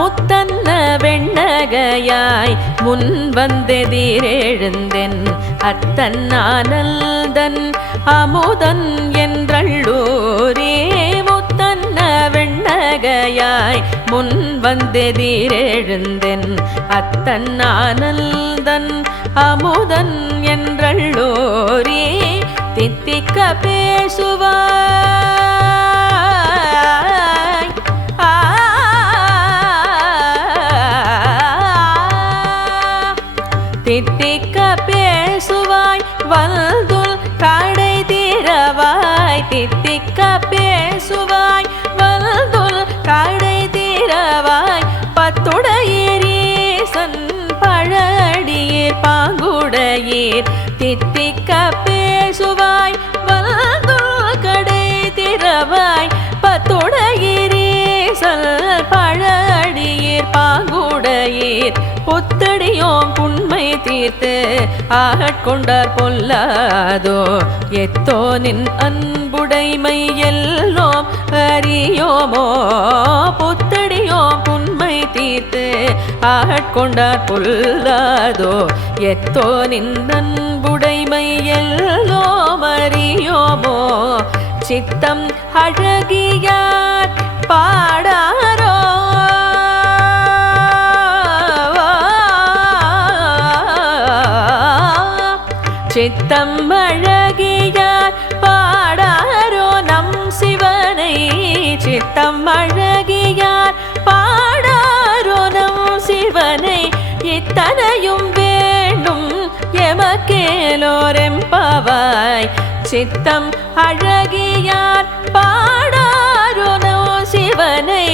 முத்தன்ன வெண்ணகையாய் முன் வந்தெதிரெழுந்தென் அத்தன் ஆனந்தன் அமுதன் என்றள்ளூரே. முத்தன்ன வெண்ணகையாய் முன் வந்தெதிரெழுந்தென் அத்தன் ஆனந்தன் அமுதன் என்றள்ளூரே. தித்திக்க பேசுவாய் தித்திக்க பேசுவாய் வல்துல் கடை திறவாய். தித்திக்க பேசுவாய் வல்துல் கடை திறவாய். பத்துடையீரீசன் பழடியீர் பாங்குடையீர். தித்திக்க பேசுவாய் வல்துல் கடை திறவாய். பத்துடையீரீசன் பழடியீர் பாங்குடையீர். புத்தடியோம் புண்மை தீர்த்து ஆட்கொண்டார் பொல்லாதோ. எத்தோ நின் அன்புடைமை எல்லோம் அறியோமோ. புத்தடியோம் புண்மை தீர்த்து ஆட்கொண்டார் பொல்லாதோ. எத்தோ நின் அன்புடைமை எல்லோம் அறியோமோ. சித்தம் அழகியார் பாடாரோ சித்தம் அழகியார் பாடாரோ நம் சிவனை. சித்தம் அழகியார் பாடாரோ நம் சிவனை. இத்தனையும் வேண்டும் எமக்கேலோரெம்பாவாய். சித்தம் அழகியார் பாடாரோ நம் சிவனை.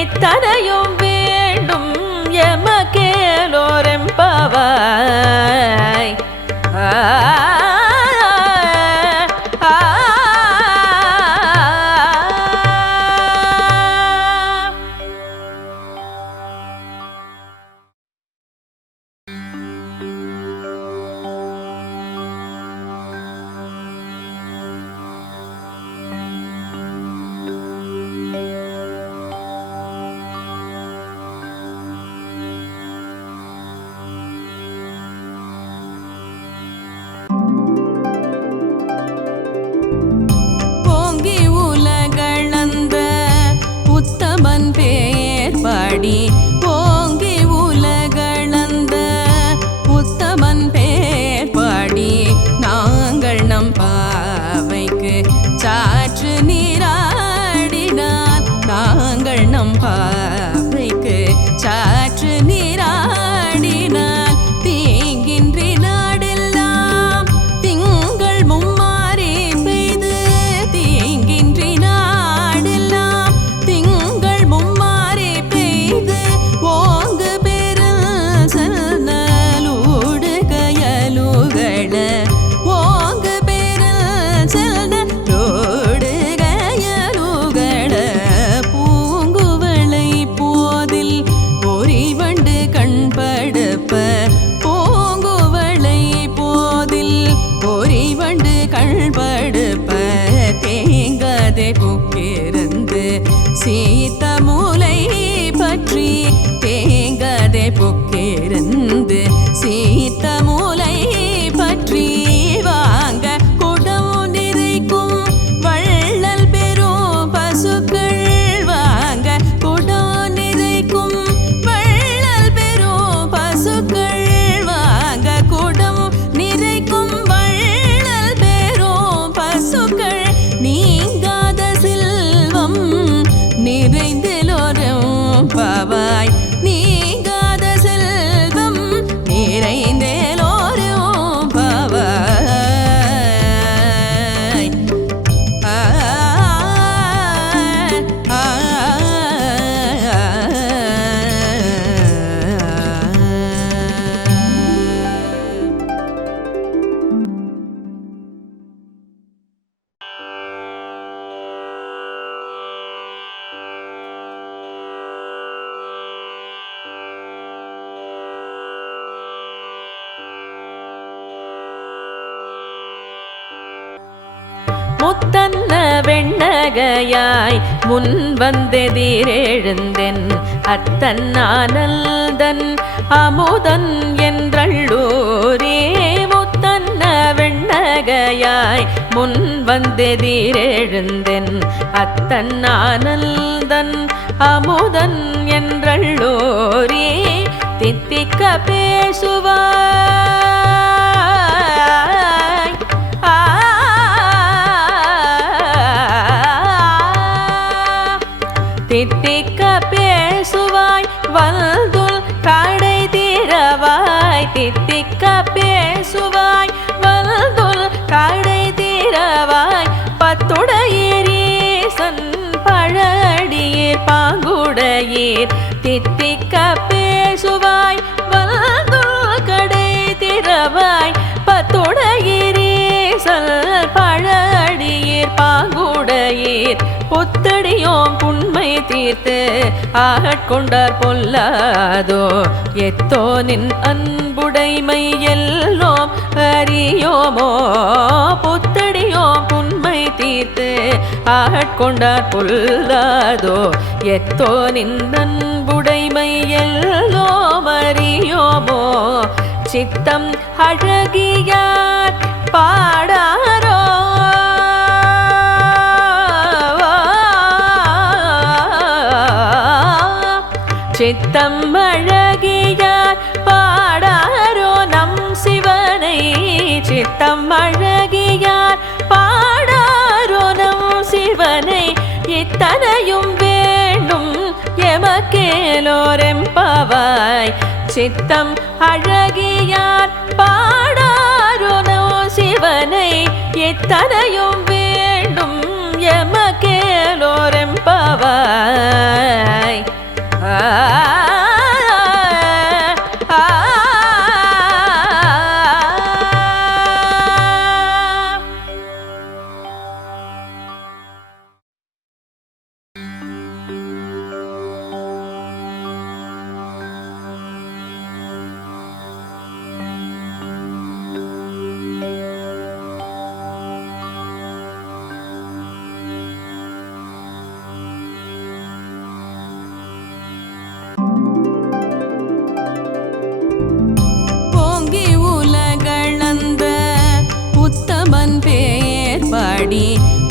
இத்தனையும் வேண்டும் எமக்கேலோரெம்பாவாய். ஓங்கி உலகளந்த உத்தமன் பேர் பாடி நாங்கள் நம் பாவைக்கு சாற்று நீராடினான். நாங்கள் நம் பாவைக்கு சாற்று நீராடினான். தீங்கின்றி நாடெல்லாம் திங்கள் மும்மாறி பெய்து. தீங்கின்றி நாடெல்லாம் திங்கள் மும்மாறி பெய்து. ஓங்கு பெருள் செல்நலூடு கயலுகள. ஓங்கு பெருள் செல்நலூடு கயலுகள. முத்தன்ன வெண்ணகையாய் முன் வந்தெதிரெழுந்தென் அத்தன்னானல்தன் அமுதன் என்றள்ளூரே. முத்தன்ன வெண்ணகையாய் முன் வந்தெதிரெழுந்தென் அத்தன்னானல்தன் அமுதன் என்றள்ளூரே. தித்திக்க பேசுவாய் தித்திக்க பேசுவாய் வல்துல் கடை திறவாய். தித்திக்க பேசுவாய் வல்துல் கடை திறவாய். பத்துடையீரீசன் பழடியீர் பாங்குடையீர். தித்திக்க பேசுவாய் வல்துல் கடை திறவாய். பத்துடையீரீசன் பழடியீர் பாங்குடையீர். புத்தடியோம் புண்மை தீர்த்து ஆட்கொண்டார் பொல்லாதோ. எத்தோ நின் அன்புடைமை எல்லோம் அறியோமோ. புத்தடியோம் புண்மை தீர்த்து ஆட்கொண்டார் பொல்லாதோ. எத்தோ நின் அன்புடைமை எல்லோம் அறியோமோ. சித்தம் அழகியார் பாடாரோ. சித்தம் அழகியார் பாடாரோ நம் சிவனை. சித்தம் அழகியார் பாடாரோ நம் சிவனை. இத்தனையும் வேண்டும் எமக்கேலோரெம்பாவாய். சித்தம் அழகியார் பாடாரோ நம் சிவனை. இத்தனையும் வேண்டும் எமக்கேலோரெம்பாவாய். பேர் பாடி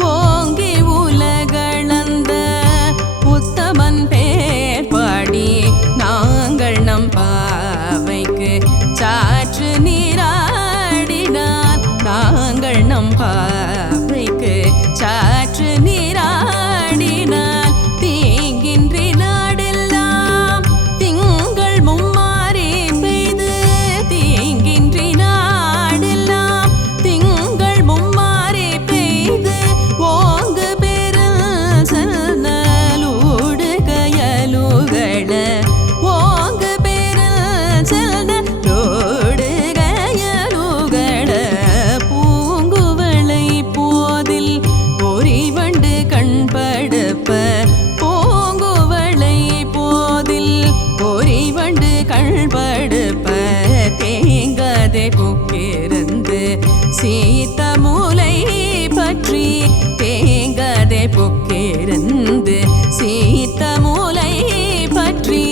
ஓங்கி உலகளந்த உத்தமன் பேர் பாடி நாங்கள் நம் பாவைக்கு சாற்று நீராடினார். நாங்கள் நம் பாவைக்கு சாற்று நீராடினார். தீங்கின்றி நாடெல்லாம் திங்கள் மும்மாறி பெய்து. தீங்கின்றி நாடெல்லாம் திங்கள் மும்மாறி பெய்து. ஓங்கு பெருள் செல்நலூடு கயலுகள. ஓங்கு பெருள் செல்நலூடு கயலுகள. பூங்குவளை போதில் பொறிவண்டு கண்படுப்ப. பூங்குவளை போதில் பொறிவண்டு கண்படுப்ப. தேங்காதே புக்கிருந்து சீத்த மூலை பற்றி. தேங்காதே புக்கிருந்து சீத்த மூலை பற்றி.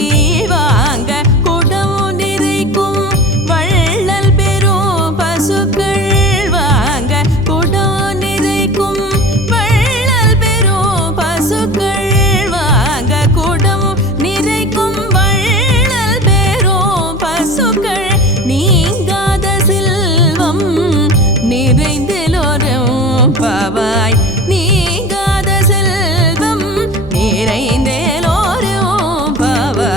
வாங்க குடம் நிறைக்கும் வள்ளல் பெரும் பசுக்கள். வாங்க குடம் நிறைக்கும் வள்ளல் பெரும் பசுக்கள். வாங்க குடம் நிறைக்கும் வள்ளல் பெரும் பசுக்கள். நீங்காத செல்வம் நிறைந்தெல்லோரும் பாவாய். நீங்காத செல்வம் நிறைந்தெல்லோரும் பாவாய்.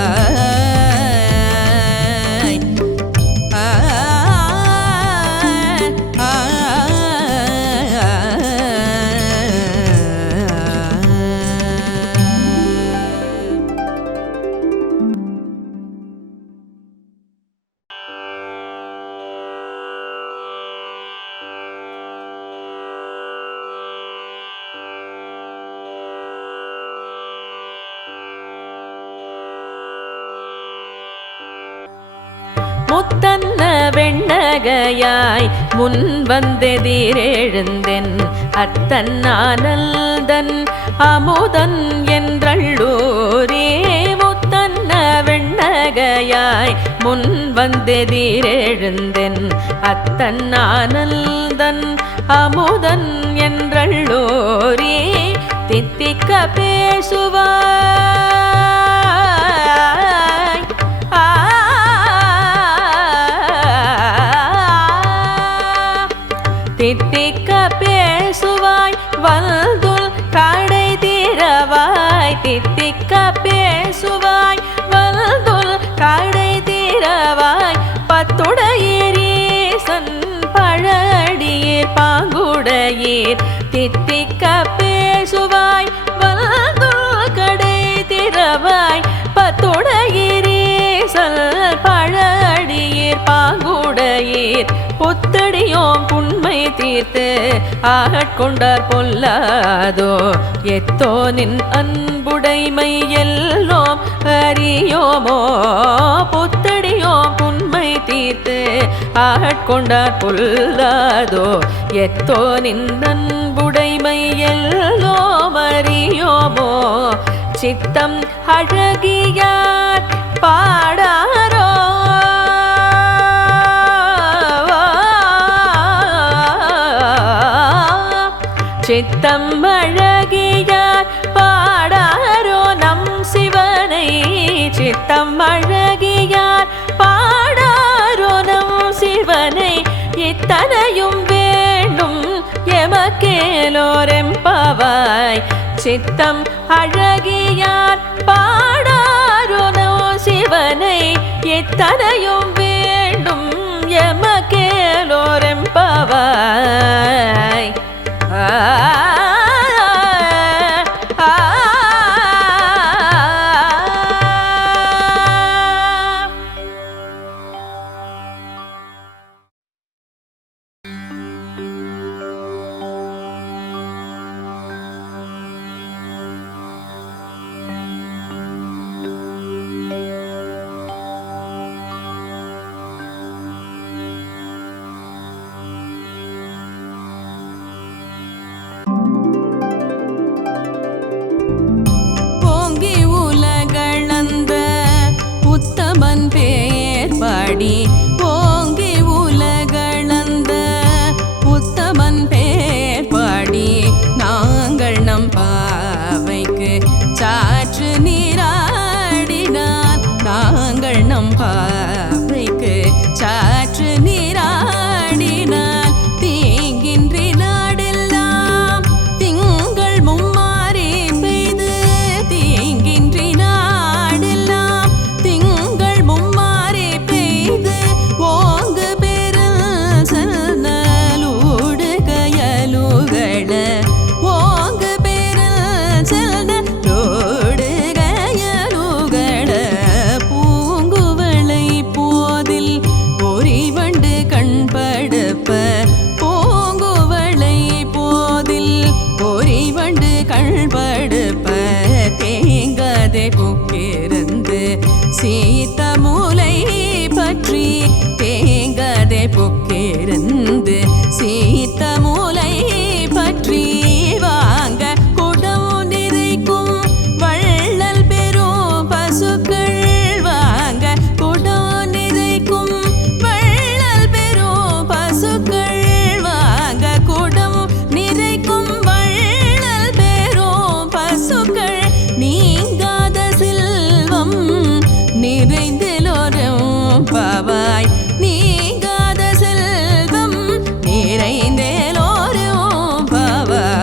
முத்தன்ன வெண்ணகையாய் முன் வந்தெதிரெழுந்தென் அத்தன்னானல்தன் அமுதன் என்றள்ளூரே முத்தன்ன வெண்ணகையாய் முன் வந்தெதிரெழுந்தென் அத்தன்னானல்தன் அமுதன் என்றள்ளூரே தித்திக்க பேசுவாய் தித்திக்க பேசுவாய் வல்துல் கடை திறவாய் தித்திக்க பேசுவாய் வல்துல் கடை திறவாய் பத்துடையீரீசன் பழடியீர் பாங்குடையீர் தித்திக்க பேசுவாய் வல்துல் கடை திறவாய் பத்துடையீரீசல் பழடியீர் பாங்குடையீர் புத்தடியோம் புண்மை தீர்த்து ஆட்கொண்டார் பொல்லாதோ எத்தோ நின் அன்புடைமை எல்லோம் அறியோமோ புத்தடியோம் புண்மை தீர்த்து ஆட்கொண்டார் பொல்லாதோ எத்தோ நின் அன்புடைமை எல்லோம் அறியோமோ சித்தம் அழகியார் பாடாரோ சித்தம் அழகியார் பாடாரோ நம் சிவனை சித்தம் அழகியார் பாடாரோ நம் சிவனை இத்தனையும் வேண்டும் எமக்கேலோரெம்பாவாய் சித்தம் அழகியார் பாடாரோ நம் சிவனை இத்தனையும் வேண்டும் எமக்கேலோரெம்பாவாய் பாடி ஓங்கி உலகளந்த உத்தமன் பேர் பாடி நாங்கள் நம் பாவைக்கு சாற்று நீராடினார் நாங்கள் நம் பாவைக்கு சாற்று நீராடினார் தீங்கின்றி நாடெல்லாம் திங்கள் மும்மாறி பெய்து தீங்கின்றி நாடெல்லாம் திங்கள் மும்மாறி பெய்து ஓங்கு பெருள் செல்நலூடு கயலுகள ஓங்கு பெருள் செல்நலூடு கயலுகள பூங்குவளை போதில் பொறிவண்டு கண்படுப்ப பூங்குவளை போதில் பொறிவண்டு கண்படுப்ப தேங்காதே புக்கிருந்து சீத்த மூலை பற்றி தேங்காதே புக்கிருந்து சீத்த மூலை பற்றி வாங்க குடம் நிறைக்கும் வள்ளல் பெரும் பசுக்கள் வாங்க குடம் நிறைக்கும் வள்ளல் பெரும் பசுக்கள் வாங்க குடம் நிறைக்கும் வள்ளல் பெரும் பசுக்கள் நீங்காத செல்வம் நிறைந்தெலோரும் பாவாய் நீங்காத செல்வம் நிறைந்தெலோரும் பாவாய்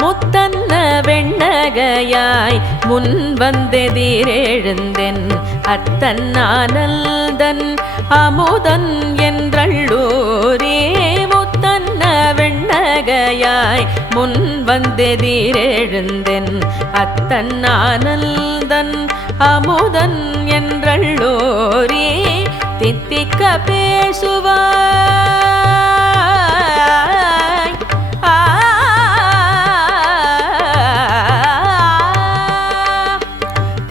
முத்தன்ன வெண்ணகையாய் முன் வந்தெதிரெழுந்தென் அத்தன்னானல்தன் அமுதன் என்றள்ளூரே முத்தன்ன வெண்ணகையாய் முன் வந்தெதிரெழுந்தென் அத்தன் ஆனந்தன் அமுதன் என்றள்ளோரே தித்திக்க பேசுவாய்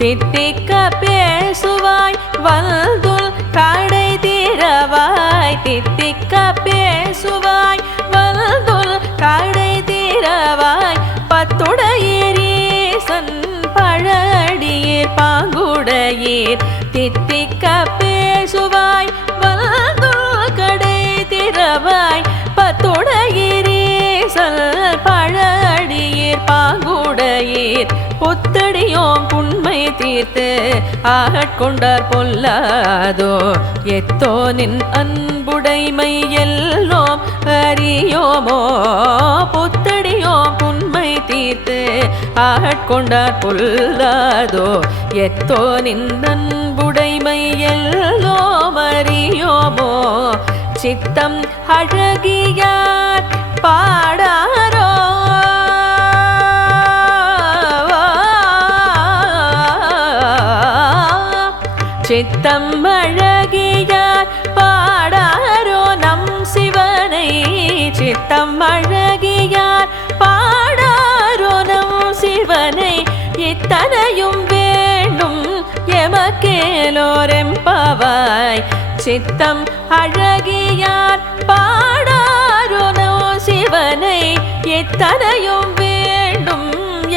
தித்திக்க பேசுவாய் வல்துல் கடை திறவாய் தித்திக்க பேசுவாய் வல்துல் கடை திறவாய் பத்துடையீரீசன் பழடியீர் பாங்குடையீர் தித்திக்க பேசுவாய் வல்துல் கடை திறவாய் பத்துடையீரீசன் பழடியீர் பாங்குடையீர் பொத்தடியோம் புண்மை தீர்த்து ஆட்கொண்டார் பொல்லாதோ எத்தோ நின் அன்புடைமை எல்லோம் அறியோமோ பொத்தடியோம் புண்மை தீர்த்து ஆட்கொண்டார் பொல்லாதோ எத்தோ நின் அன்புடைமை எல்லோம் அறியோமோ சித்தம் அழகியார் பாடாரோ சித்தம் அழகியார் பாடாரோ நம் சிவனை சித்தம் அழகியார் பாடாரோ நம் சிவனை இத்தனையும் வேண்டும் எமக்கேலோரெம்பவாய் சித்தம் அழகியார் பாடாரோ நம் சிவனை இத்தனையும் வேண்டும்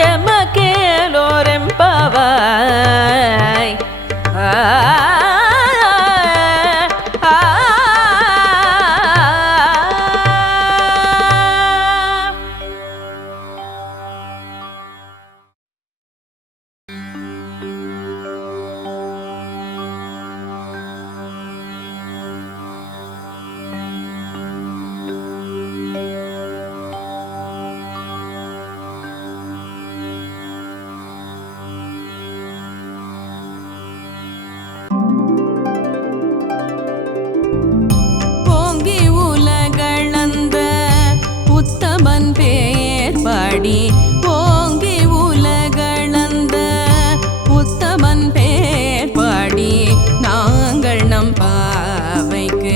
எமக்கேலோரெம்பவாய் ஓங்கி உலகளந்த உத்தமன் பேர் பாடி நாங்கள் நம் பாவைக்கு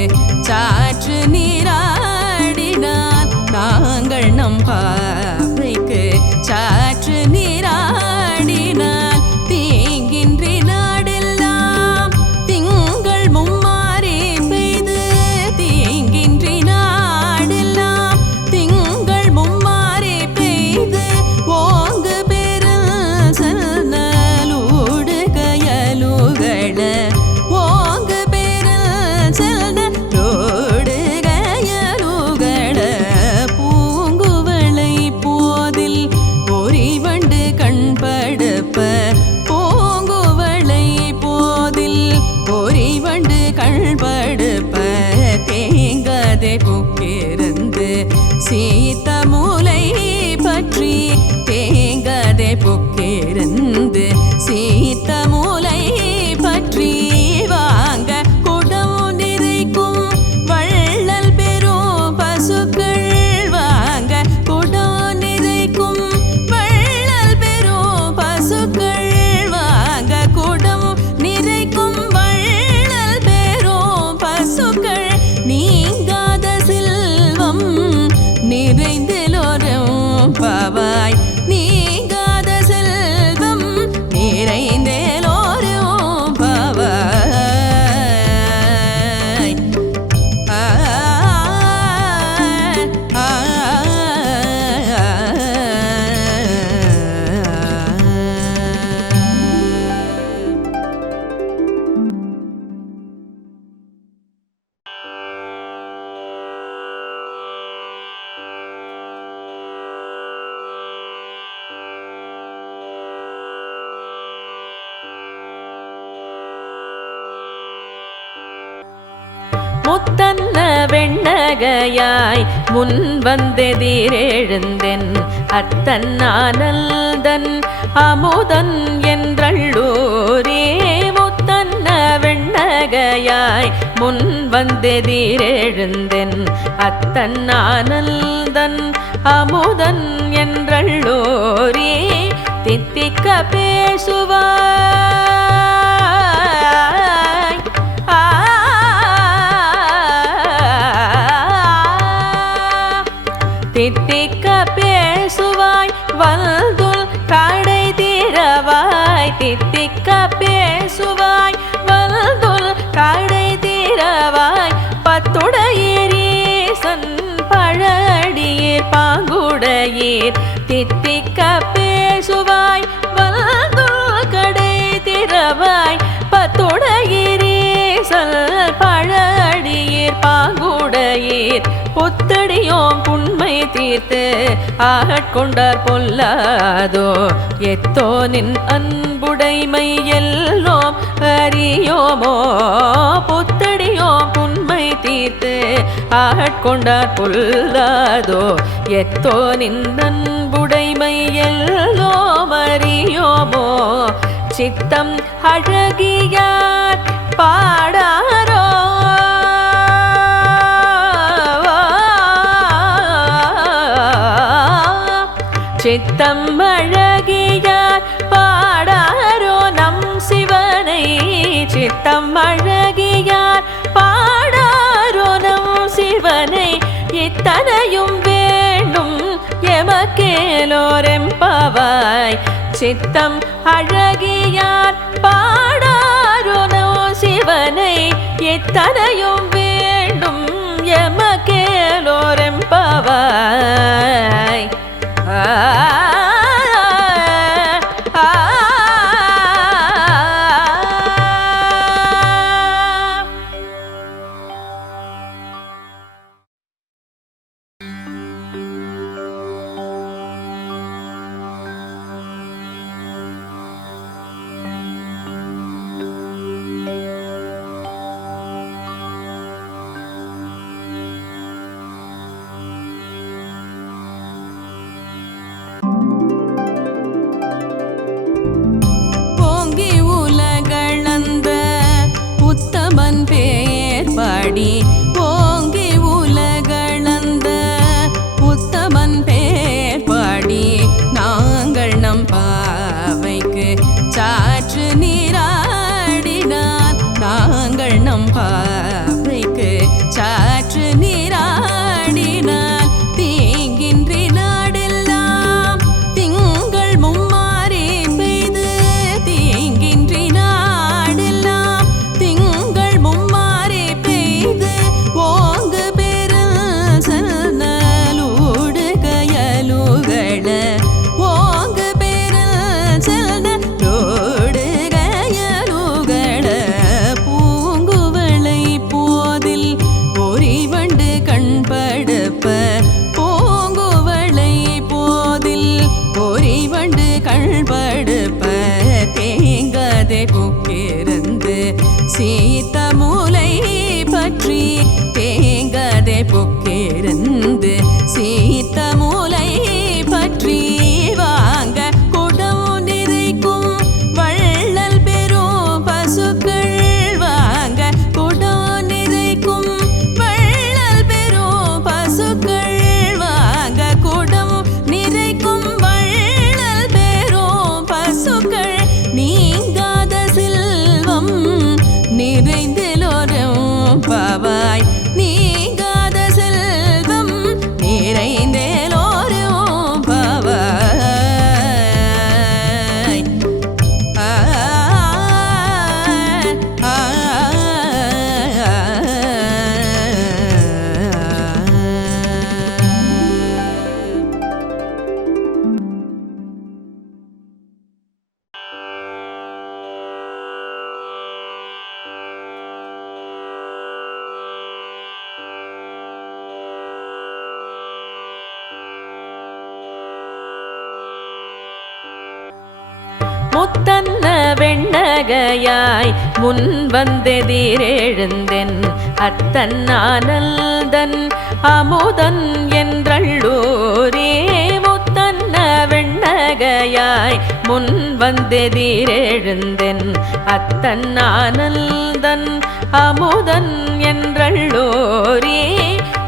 சாற்று நீராடினார் நாங்கள் நம் பாவைக்கு சாற்று நீராடினார் தீங்கின்றி நாடெல்லாம் திங்கள் மும்மாறி பெய்து தீங்கின்றி நாடெல்லாம் திங்கள் மும்மாறி ஓங்கு பெருள் செல்நலூடு கயலுகள ஓங்கு பெருள் செல்நலூடு கயலுகள பூங்குவளை போதில் பொறிவண்டு கண்படுப்ப பூங்குவளை போதில் பொறிவண்டு கண்படுப்ப தேங்காதே புக்கிருந்து சீத்த மூலை பற்றி தேங்காதே பொக்கிருந்து சீத்த மூலை பற்றி வாங்க குடம் நிறைக்கும் வள்ளல் பெரும் பசுக்கள் வாங்க குடம் நிறைக்கும் வள்ளல் பெரும் பசுக்கள் வாங்க குடம் நிறைக்கும் வள்ளல் பெரும் பசுக்கள் நீங்காத செல்வம் நிறைந்தலோரும் பாவாய் நீங்காத செல்வம் நிறைந்தலோரும் பாவாய் முத்தன்ன வெண்ணகையாய் முன் வந்தெதிரெழுந்தென் அத்தன் ஆனந்தன் அமுதன் என்றள்ளூரே முத்தன்ன வெண்ணகையாய் முன் வந்தெதிரெழுந்தென் அத்தன் ஆனந்தன் அமுதன் என்றள்ளோரே தித்திக்க பேசுவாய் தித்திக்க பேசுவாய் வல்துல் கடை திறவாய் தித்திக்க பேசுவாய் வல்துல் கடை திறவாய் பத்துடையீரீசன் பழடியீர் பாங்குடையீர் தித்திக்க பேசுவாய் வல்துல் கடை திறவாய் பத்துடையீரீசன் பழடியீர் பாங்குடையீர் பொத்தடியோம் புண்மை தீர்த்து ஆட்கொண்டார் பொல்லாதோ எத்தோ நின் அன்புடைமை எல்லோம் அறியோமோ பொத்தடியோம் புண்மை தீர்த்து ஆட்கொண்டார் பொல்லாதோ எத்தோ நின் அன்புடைமை எல்லோம் அறியோமோ சித்தம் அழகியார் பாடாரோ சித்தம் அழகியார் பாடாரோ நம் சிவனை சித்தம் அழகியார் பாடாரோ நம் சிவனை இத்தனையும் வேண்டும் எமக்கேலோரெம்பவாய் சித்தம் அழகியார் பாடாரோ நம் சிவனை இத்தனையும் வேண்டும் எமக்கேலோரெம்பவாய் ஓங்கி உலகளந்த உத்தமன் பேர் பாடி நாங்கள் நம் பாவைக்கு சாற்று நீராடினான் நாங்கள் நம் பாவைக்கு சாற்று நீராடினான் தீங்கின்றி நாடெல்லாம் திங்கள் மும்மாறி பெய்து தீங்கின்றி நாடெல்லாம் திங்கள் மும்மாறி ஓங்கு பெருள் செல்நலூடு கயலுகள ஓங்கு பெருள் செல்நலூடு கயலுகள பூங்குவளை போதில் பொறிவண்டு கண்படுப்ப பூங்குவளை போதில் பொறிவண்டு கண்படுப்ப தேங்காதே புக்கிருந்து சீத்த மூலை பற்றி தேங்காதே பொக்கிருந்து சீத்த மூலை பற்றி வாங்க குடம் நிறைக்கும் வள்ளல் பெரும் பசுக்கள் வாங்க குடம் நிறைக்கும் வள்ளல் பெரும் பசுக்கள் வாங்க குடம் நிறைக்கும் வள்ளல் பெரும் பசுக்கள் நீங்காத செல்வம் நிறைந்தெல்லோரும் பாவாய் நீங்காத செல்வம் நிறைந்தெல்லோரும் பாவாய் முத்தன்ன வெண்ணகையாய் முன் வந்தெதிரெழுந்தென் அத்தன் ஆனந்தன் அமுதன் என்றள்ளூரே முத்தன்ன வெண்ணகையாய் முன் வந்தெதிரெழுந்தென் அத்தன் ஆனந்தன் அமுதன் என்றள்ளோரே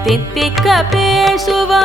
தித்திக்க பேசுவாய்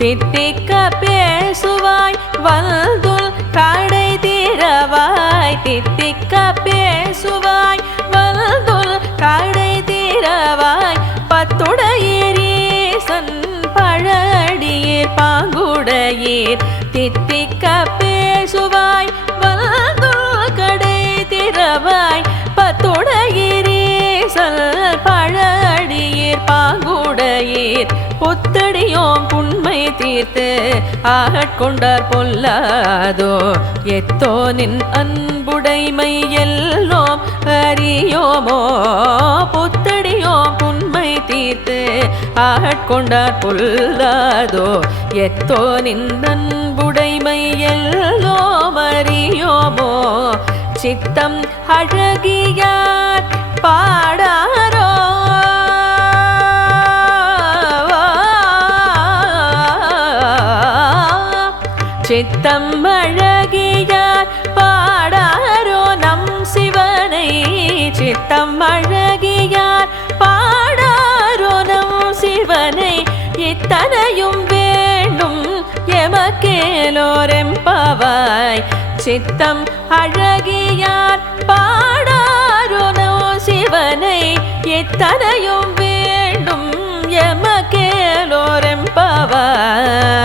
தித்திக்க பேசுவாய் வல்துல் கடை தீரவாய் தித்திக்க பேசுவாய் வல்துல் கடை தீரவாய் பத்துடையீரீசன் பழடியீர் பாங்குடையீர் தித்திக்க பேசுவாய் வல்துல் கடை தீரவாய் பத்துடையீரீசன் பழடியீர் பாங்குடையீர் புத்தடியோம் புண்மை தீர்த்து ஆட்கொண்டார் பொல்லாதோ எத்தோ நின் அன்புடைமை எல்லோம் அறியோமோ புத்தடியோம் புண்மை தீர்த்து ஆட்கொண்டார் பொல்லாதோ எத்தோ நின் அன்புடைமை எல்லோம் அறியோமோ சித்தம் அழகியார் பாடாரோ சித்தம் அழகியார் பாடாரோ நம் சிவனை சித்தம் அழகியார் பாடாரோ நம் சிவனை இத்தனையும் வேண்டும் எமக்கேலோரெம்பாவாய் சித்தம் அழகியார் பாடாரோ நம் சிவனை இத்தனையும் வேண்டும் எமக்கேலோரெம்பாவாய்